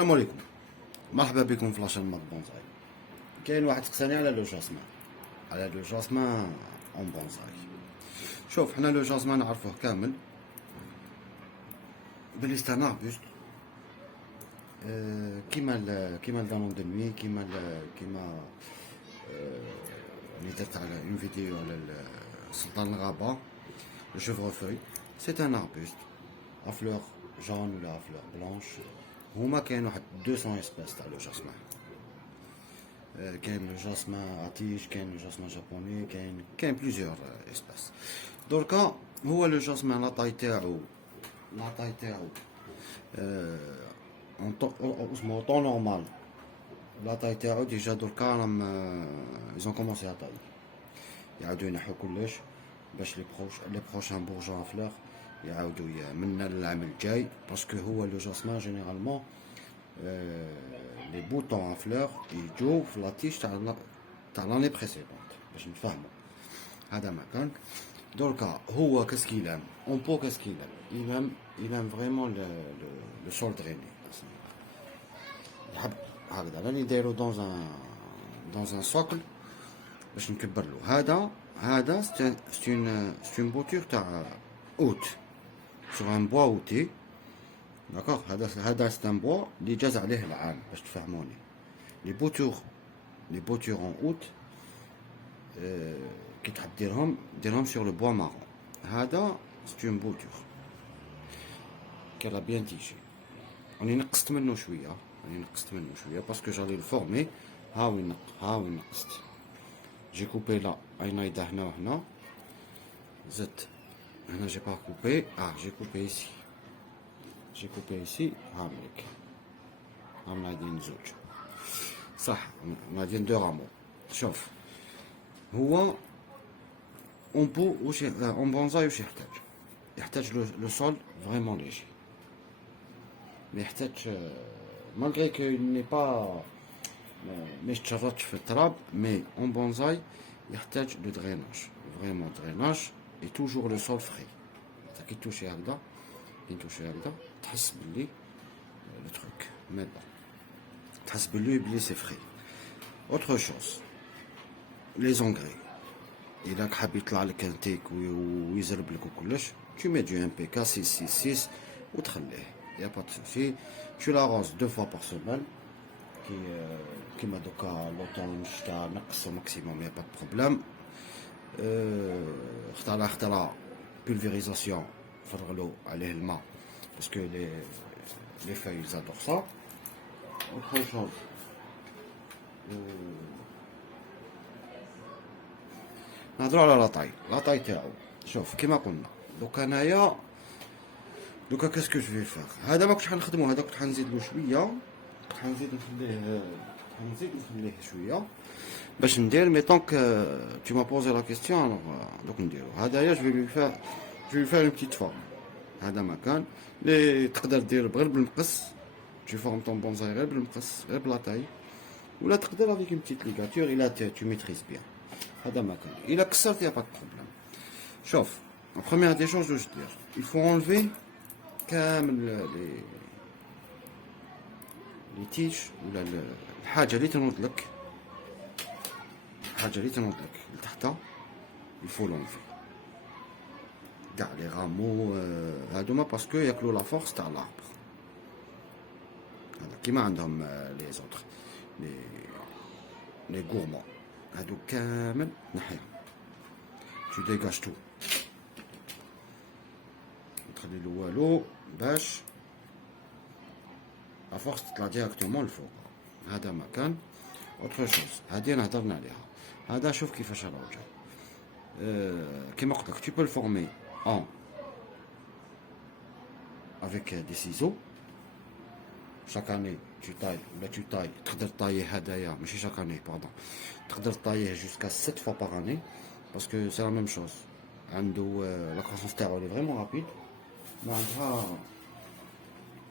السلام عليكم. مرحبا بكم في لاشين مات بونزاي. كاين واحد سقساني على لو جاسمان، على لو جاسمان اون بونزاي. شوف، حنا لو جاسمان نعرفوه كامل بلي ستا ان اربوست، كيما الدانون دو نوي، كيما اللي درت على اون فيديو على سلطان الغابة، لو شوفغوفوي. سي ان اربوست ا فلور جون ولا ا فلور بلانش. هما كاين واحد 200 اسباس تاع لو جاسمان. كاين لو جاسمان اتيش، كاين لو جاسمان جابوني، كاين بليزيور اسباس. دركا هو لو جاسمان لاطاي تاعو اسمو طون نورمال. لاطاي تاعو ديجا دركا راهم ايزون كومونسي ا طاي، يعاودو ينحو كلش باش لي بروشان بورجون فلور يعاودو من العام الجاي. باسكو هو لو جاسمان جينيرالمون لي بوطون ان فلور يجو في لاتيش تاع لاني بريسيدونت باش نتفاهمو. هذا ما كان. دركا هو كاسكيلام اون بو كاسكيلام يلام فريمون لو سول دريني. يحب هكذا راني دايرو دون ان سوكل باش نكبر له. هذا سي اون بوتور تاع اوت sur un bois outé. D'accord, هذا c'est un bois اللي جاز عليه العام باش تفهموني. لي بوتور en août كي تحب ديرهم sur le bois marron. هذا c'est une bouture qu'elle a bien تيجي. راني نقصت منه شويه باسكو جالي الفورمي. ها وين نقصت. جي كوبي لا اينايدا هنا وهنا، زدت هنا j'ai pas coupé. j'ai coupé ici. هاملك نادين زوج صح، نادين دو رامو. شوف هو اون بو واش اون بونزاي واش يحتاج لو سول فريمون ليجي. ما يحتاج مالغري كو ني با ما يتشرطش في التراب، مي اون بونزاي يحتاج لو دريناج، فريمون دريناج اي توجور لو سول فري. كي توشي هكذا تحس بلي لو تروك مي با، تحس بلي سي فري. اوتر شوز لي زونغري، الا حاب يطلع لك انتيك ويزرب لك وكلش، tu mets du NPK 666 وتخليه، يا با دو سوسي. tu l'arroses 2 fois par semaine. كيما دوكا لوطون الشتا نقص ماكسيموم، يا با دو بروبليم. اختار pulvérisation، فرغلو عليه الماء باسكو لي فاي زادور سا. اوتر شوز نهضرو على لاطاي تاعو. شوف كيما قلنا دوكا كاسكو جو في فار. هذا ما كنتش حنخدمو، هذا كنت حنزيد له شويه، حنزيد نخليه شويه باش ندير. مي طونك tu m'as posé la question alors دوك نديرو. هذايا جو في فار اون بتيت فورم. هذا ما كان لي تقدر دير غير بالمقص، tu formes ton بونزاي غير بالمقص، غير بلاطاي، ولا تقدر افيك اون بتيت ليغاتور الا tu maîtrises bien. هذا ما كان. الا كسرت يا با بروبليم. شوف لا بروميير دي شوز واش دير، il faut enlever كامل لي تيش ولا الحاجه اللي تنوض لك لتحت. il faut l'enlever كاع لي غامو هادوما باسكو ياكلو لا فورس تاع لاربر. هذا كيما عندهم لي زوتر لي غورمون، هادو كامل نحيهم. tu dégages tout، تخلي له والو باش لا فورس تطلع ديريكتومون الفوق. هذا ما كان. اوتر شوز هادي انا هضرنا عليها. هذا شوف كيفاش راه جاي. كيما قلت لك tu peux le former en avec des ciseaux. chaque année tu tailles ولا tu tailles. تقدر طايه هدايا ماشي chaque année باردون، تقدر طايه jusqu'à 7 fois par année باسكو سي لا ميم شوز. عنده لا كروسونس تاعو لي فريمون رابيد. معناتها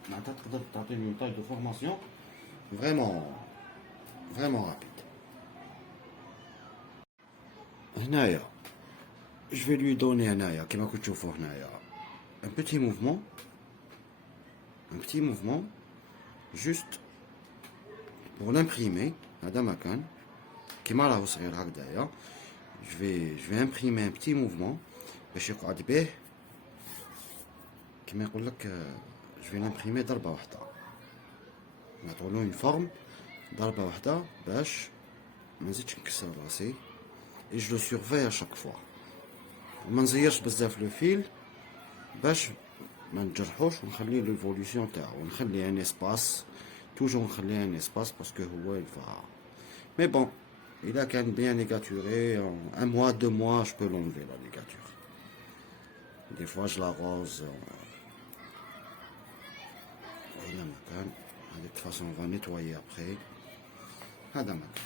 تقدر تعطيه اون تاي دو فورماسيون فريمون رابيد. هنايا je vais lui donner هنايا كيما كنت تشوفوا هنايا un petit mouvement juste pour l'imprimer. هذا مكان كيما راهو صغير هكذايا. je vais imprimer un petit mouvement باش يقعد به كيما يقول لك. je vais l'imprimer ضربه واحده. نعطولو une forme ضربه واحده باش ما نزيدش نكسر راسي. et je le surveille à chaque fois. وما نزيرش بزاف لو فيل باش ما نجرحوش ونخلي ليفولوسيون تاعو ونخلي ان اسباس. توجور نخلي ان اسباس باسكو هو يفا. مي بون الا كان بيان ليغاتوري ان موا دو موا جو بو لونفي لا ليغاتور. دي فوا جو لاغوز. هنا مكان هادي دو فاصون فا نيتوايي ابخي. هذا مكان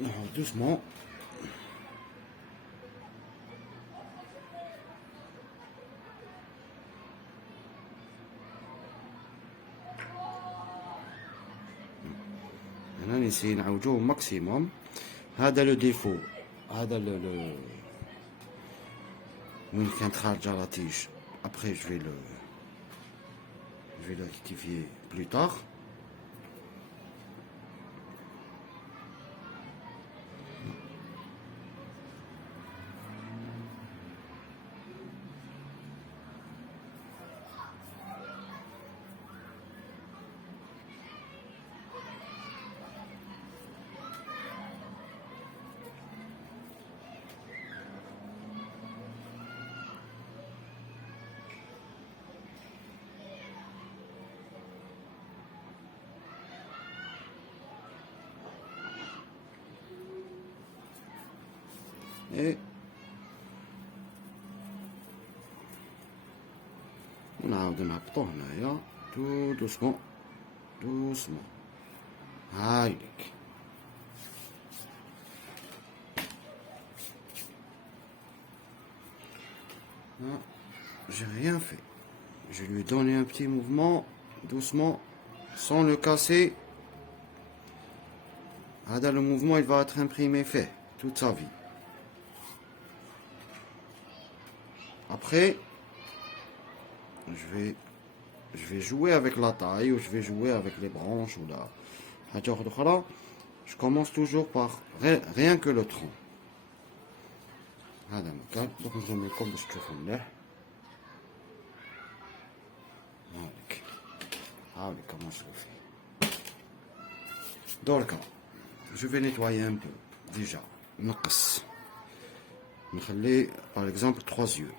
نعاود دوسمون. هنا نسي نعوجوه ماكسيموم. هذا لو ديفو. هذا لو وين كانت خارجه لا تيج. ابخي جو vais le rectifier plus tard. Et نعاود نهبطو هنايا تو دوسمون دوسمون. هايليك. J'ai rien fait. Je lui ai donné un petit mouvement doucement sans le casser. هذا le mouvement il va être imprimé fait toute sa vie. Après, je vais jouer avec la taille ou je vais jouer avec les branches ou la. Je commence toujours par rien que le tronc. هذا مكان دوك نزوم لكم باش تشوفوا مليح. هاوليك كما شوفي. دركا je vais nettoyer un peu déjà. نقص نخلي par exemple 3 yeux.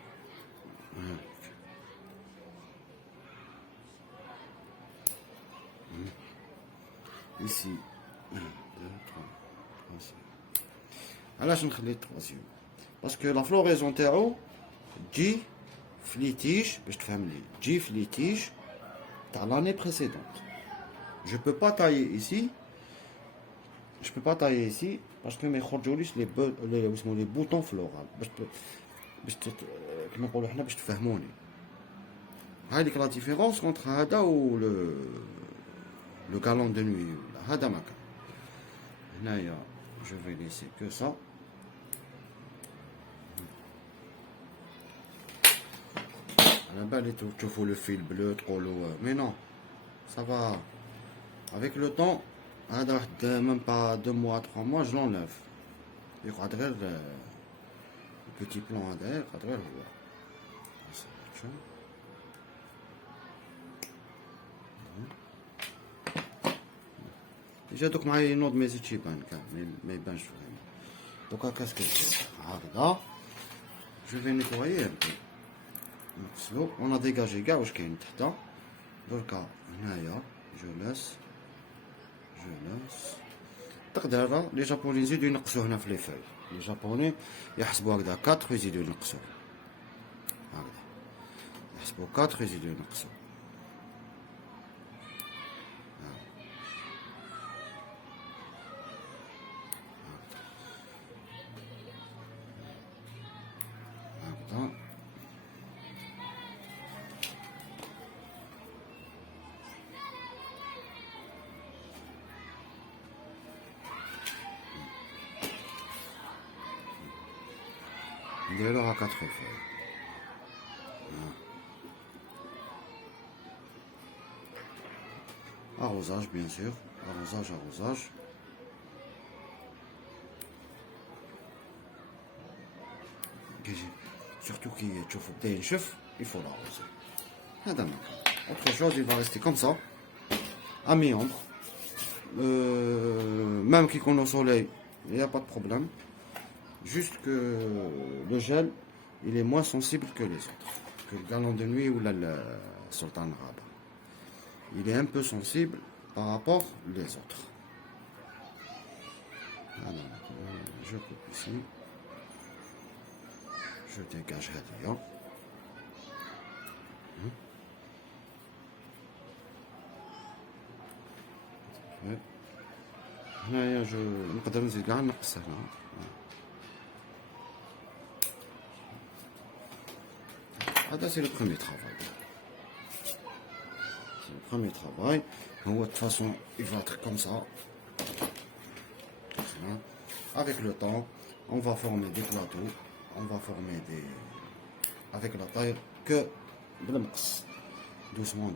Ici 1 2 3 علاش نخلي 3 yeux باسكو لا فلوريزون تاعو تجي في لي تيج باش تفهمني تجي في لي تيج تاع لاني بريسيدونت. je peux pas tailler ici parce que ما يخرجوليش لي اسمو لي بوطون فلورال باش كيما نقولوا حنا باش تفهموني. هذيك لا ديفيرونس كونتر هذا و لو galon de nuit. هذا مكان هنايا je vais laisser que ça. على بالي تشوفوا لو فيل بلو تقولوا مي نو ça va avec le temps. هذا واحد même pas 2 mois 3 mois je l'enlève. يقعد غير البيتي بلون هذا يقعد غير هو. ديجا دوك معايا ينوض ما يزيدش يبان كان ما يبانش فريمون. دوكا كاسكيت هكذا جو في نيتوايي نغسلو اون ديجاجي كاع واش كاين تحت. دركا هنايا جو لاس تقدر لي جابوني يزيدو ينقصو هنا في لي فاي. لي جابوني يحسبوا هكذا 4 يزيدو ينقصو هكذا يحسبوا 4 يزيدو ينقصو. نديروها 4 فاي. arrosage bien sûr, arrosage. Surtout qu'il chauffe bien chef, il faut l'arroser. Autre chose, il va rester comme ça, à mi-ombre. Même qu'il qu'on au soleil, il n'y a pas de problème. Juste que le gel, il est moins sensible que les autres. Que le galon de nuit ou le sultan arabe. Il est un peu sensible par rapport aux autres. Alors, je coupe ici. Je dégage هذه. هنايا جو نقدر نزيد كاع نقص هنا. هذا سي لو بروميي travail. C'est le premier travail. De toute façon, il va être comme ça. Avec le temps, on va former des plateaux. On va former des... avec la taille que doucement.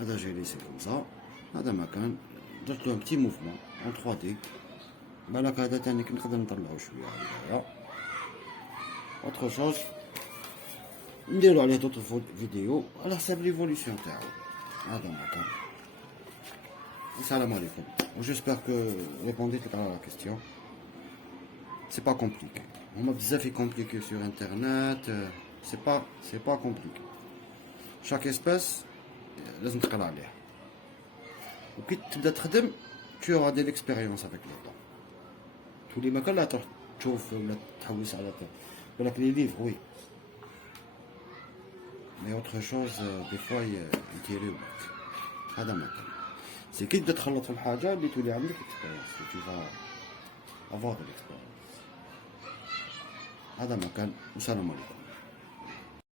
هذا j'ai laissé comme ça. هذا مكان درت له un petit mouvement en 3D. بالك هذا تاني نقدر نطلعو شويه هكذايا. autre chose نديرو عليه دوطو فيديو على حساب ليفوليسيون تاعو. هذا مكان. Salam alaikum. J'espère que répondez à la question. C'est pas compliqué. On m'a bien compliqué sur internet. C'est pas compliqué. Chaque espèce, لازم تقرا عليها. وكي تبدا تخدم, tu auras de l'expérience avec le temps. tous les مكان لا تروح تشوف ولا تحوس على بالك les livres oui. Mais autre chose, des fois يديروا هذا مكان. C'est كي تبدا تخلط في الحاجة اللي تولي عندك expérience. Tu vas avoir de l'expérience. هذا مكان. والسلام عليكم.